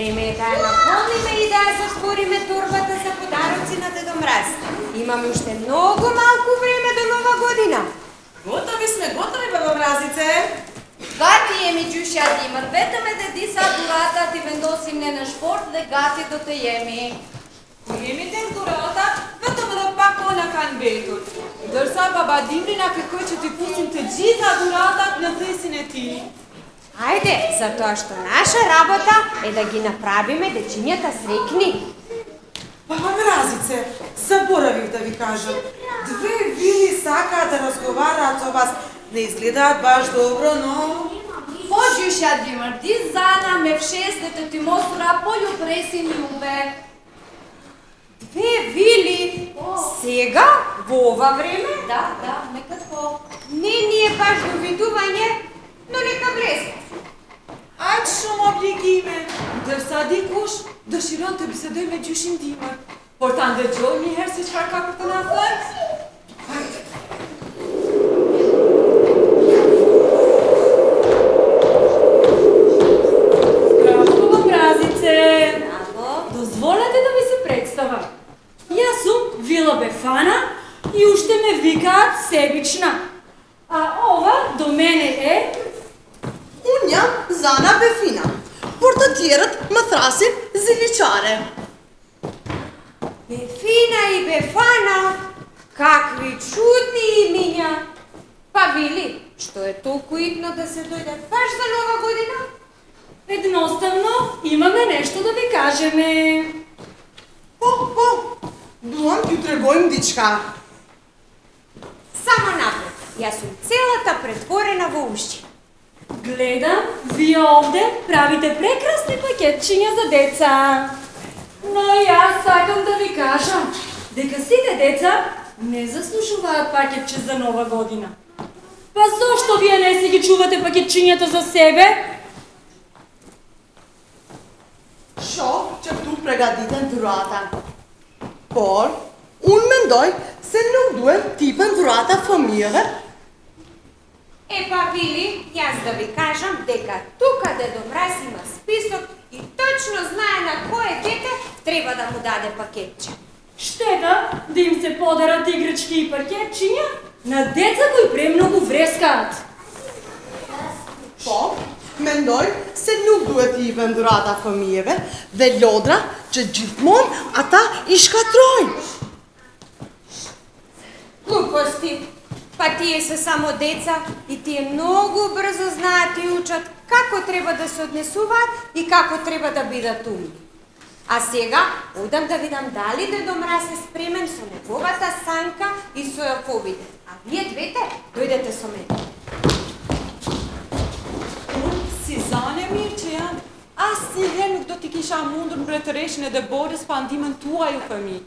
Време е да я напълниме и да я затвориме турбата за подаръци на Дедо Мраз. Имаме още много малко време до Нова година. Готови сме, Бабо Мразице. Gati jemi gjyshja dimër, vetëm edhe disa durata t'i vendosim ne në shport dhe gati do të jemi. Ku jemi tek duratat, vetëm edhe pak ona kanë mbetur. Ndërsa baba Dimri na kërkoi që t'i pusim të gjitha duratat në thesin e tij. Ajde, затоа што наша работа е да ги направиме дечињата среќни. Баба Мразице, заборавих да ви кажам. Две вили сакаат да разговараат со вас. Не изгледаат баш добро, но... Po gjyshja dimër, di zana me fshes dhe të timosura po ju presin juve. Две вили? Сега? Во ова време? Da, me këtë po. Не ни е баш довидување, но нека влезе. Aq shumë obligime, ndërsa dikush dëshiron të bisedoj me gjyshin Dimër. Por ta ndëgjoj një herë se çfarë ka për të na thënë? Браво, Мразице! Bravo. Дозволете да ви се представам. Јас сум Вила Бефана и уште ме викаат Себична. А ова до мене е... Unë jam Zana Befina, por të tjerët më thrasin Ziliqare. Бефина и Бефана, какви чудни имиња! Па Вили, што е толку итно да се дојде баш за Нова година? Едноставно имаме нешто да ви кажеме. Дуам t'ju tregojmë diçka. Само напред, јас сум целата претворена во ушче. Гледам, вие овде правите прекрасни пакетчиња за деца. Но јас сакам да ви кажам дека сите деца не заслужуваат пакетче за Нова година. Па зошто вие не си ги чувате пакетчињата за себе? Shoh që këtu përgatiten dhurata. Por, unë mendoj se nuk duhet tipen dhurata fëmijëve. Е, па Вили, јас да ви кажам дека тука Дедо Мраз има список и точно знае на кое дете треба да му даде пакетче. Штета да им се подарат играчки и пакетчиња на деца кои премногу врескаат. Po, mendoj se nuk duhet t'i jipen dhurata fëmijëve dhe lodra që gjithmonë ata i shkatrojnë. Глупости. Па тие се само деца и тие многу брзо знаат и учат како треба да се однесуваат и како треба да бидат умни. А сега, одам да видам дали Дедо Мраз е спремен со неговата санка и со јаковите. А вие двете, дојдете со мене. Si zane mirë që janë, asnjëherë nuk do t'i kisha mundur mbretëreshin e Deborës pa ndihmën tuaj ju fëmijë.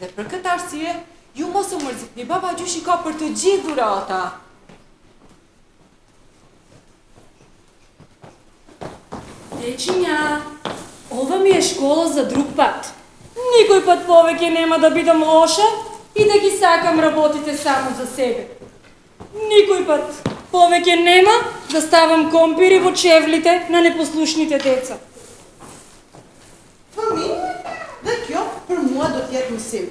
Dhe për këtë arsye, ju mos u mërzitni, baba gjyshi ka për të gjithë dhurata. Дечиња, ова ми е школа за друг пат. Никој пат повеќе нема да бидам лоша и да ги сакам работите само за себе. Никој пат повеќе нема да ставам компири во чевлите на непослушните деца. Fëmijë, dhe kjo për mua do t'jetë mësim.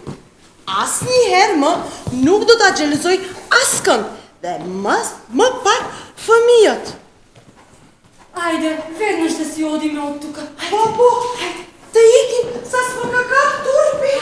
Asnjëherë më nuk do ta xhelozoj askën dhe më pak самиот. Ајде, веднаш да си одиме од тука. Бабо, да идим со свакакав турби.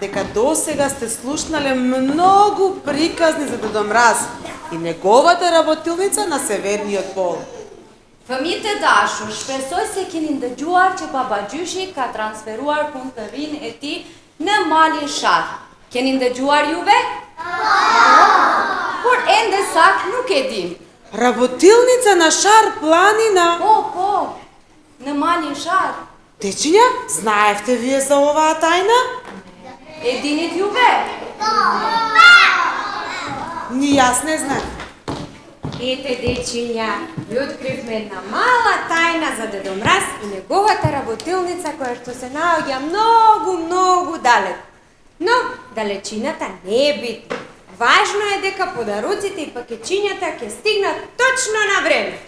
Дека досега сте слушнале многу приказни за Дедо Мраз и неговата работилница на Северниот пол. Fëmijët e dashur, shpresoj se keni ndëgjuar që babagjyshi ka transferuar punë të rinë e tij në malin Shar. Keni ndëgjuar juve? Por ende sakt nuk e dim. Работилница на Шар планина. Po, në malin Shar. Дечиња, знаевте вие за оваа тајна? E dinit juve? Ни јас не знам. Ете, дечиња, ви откривме една мала тајна за Дедо Мраз и неговата работилница која што се наоѓа многу далеко. Но далечината не е битна. Важно е дека подаруците и пакетчињата ќе стигнат точно на време.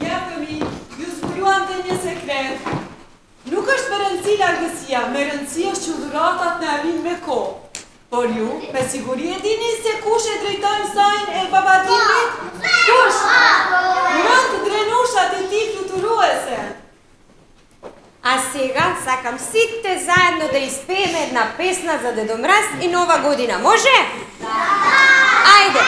Ja, fëmi, ju zbuluam dhe një sekret. Nuk është me rëndësi largësia, me rëndësi është që dhuratat në vinë me kohë. Por ju, me siguri e dini se kush e drejtojnë sajnë e babadimit? Kush? Rënd drenushat e ti fluturuese. А сега сакам сите заедно да испееме една песна за Дедо Мраз и Нова година. Може? Ајде!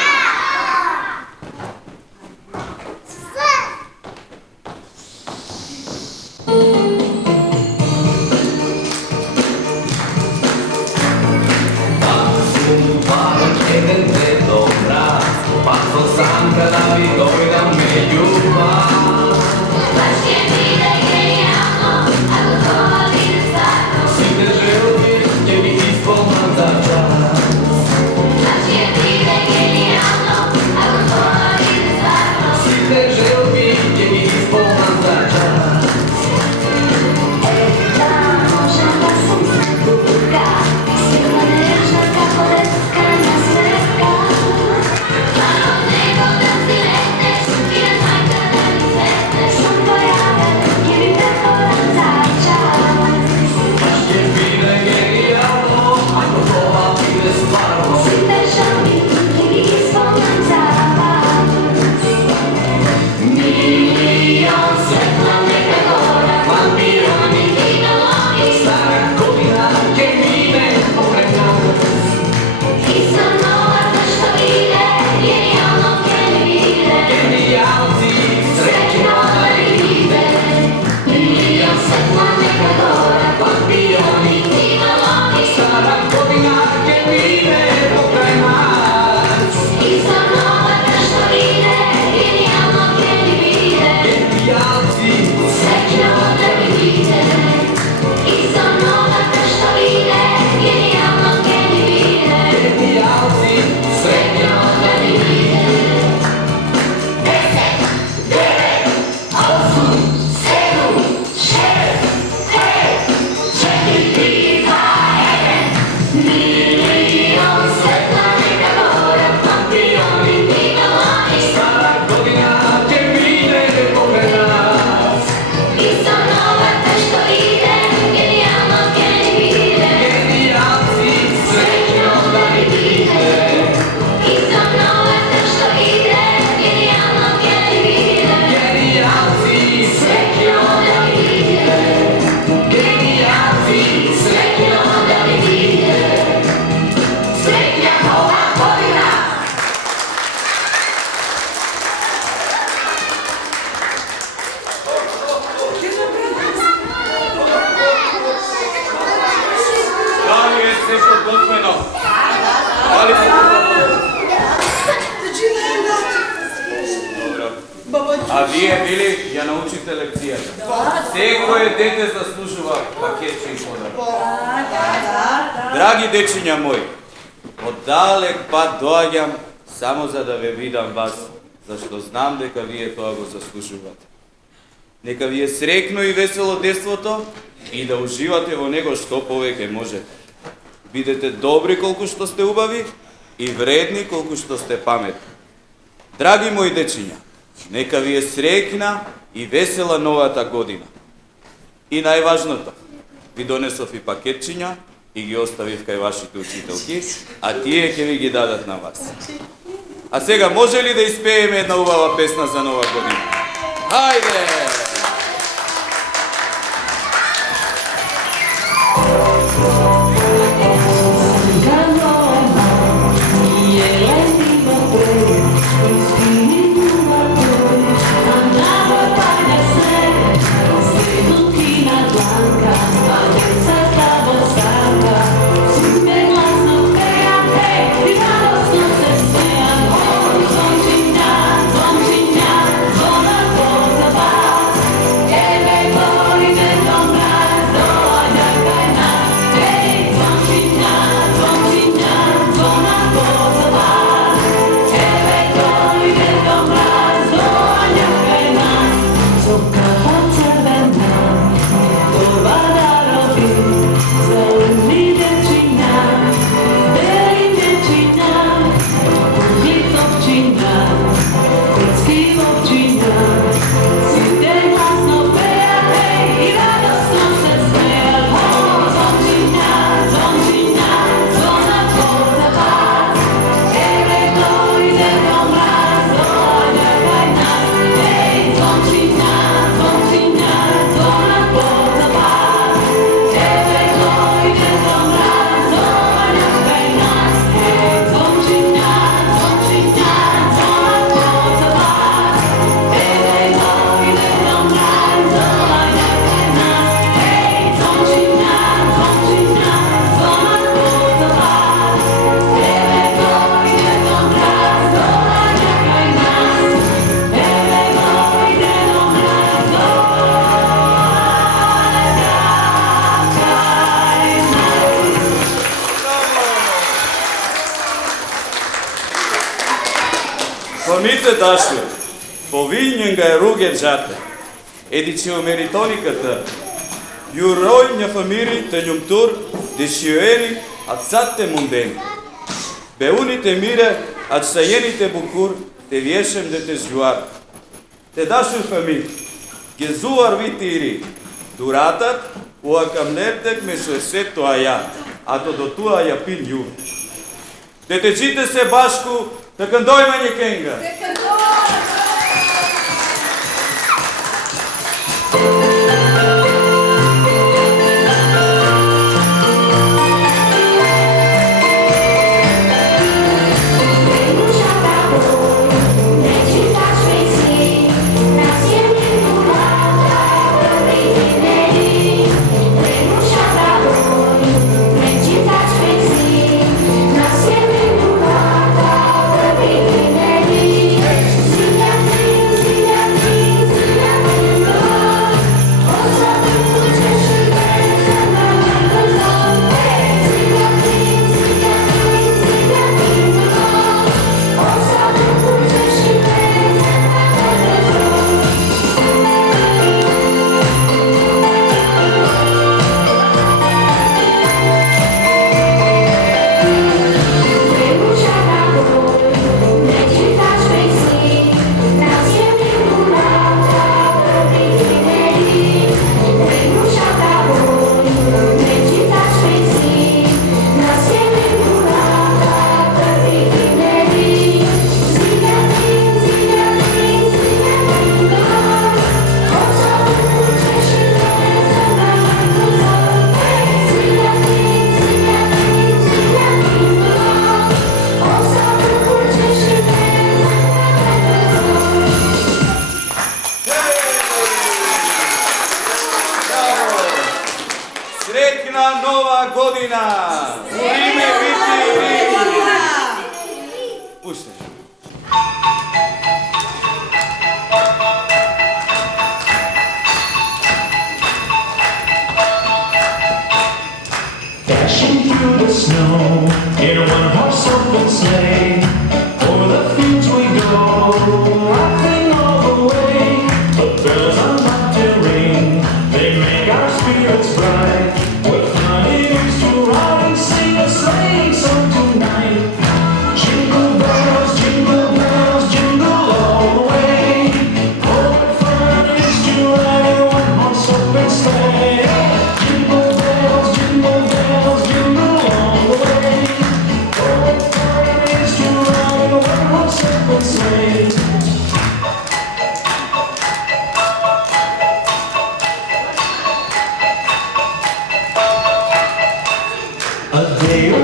Passo sempre la vittoria mi aiuta. Si te želi, je mi ispolna za čas. Si te želi, je mi ispolna za čas. Silna А вие били ја научите лекцијата. Секое дете заслужува пакетче и подарок. Драги дечиња мои, оддалек пат доаѓам само за да ве видам вас, зашто знам дека вие тоа го заслужувате. Нека ви е срекно и весело детството и да уживате во него што повеќе можете. Бидете добри колку што сте убави и вредни колку што сте паметни. Драги мои дечиња, нека ви е срекна и весела новата година. И најважното, ви донесов и пакетчиња и ги оставив кај вашите учителки, а тие ќе ви ги дадат на вас. А сега може ли да испееме една убава песна за нова година? Хајде! Помите Дашле, повинен га е руге джате, едицио меритониката, јурој ња фамири те њумтур, дешиоери, ацатте мундени. Беуните мире, ацајените букур, те виешем де те жуар. Те Дашле фами, гезуар витири, дуратат, уакамнертек ме суесето аја, а то до туа ја пин јур. Те те джите се башку, да кандојмање кенга. Sretna nova godina! U ime Vitiri! Puštaj. snow in a one-horse open sleigh. O'er the fields we go, laughing all the way. The bells on bobtail ring, they make our spirits bright. What fun it is to ride and sing a sleighing song tonight. Jingle bells, jingle all the way. Oh, what fun it is to ride in a one-horse open sleigh. Jingle bells, jingle all the way. Oh, what fun it is to ride in a one-horse open sleigh. A day or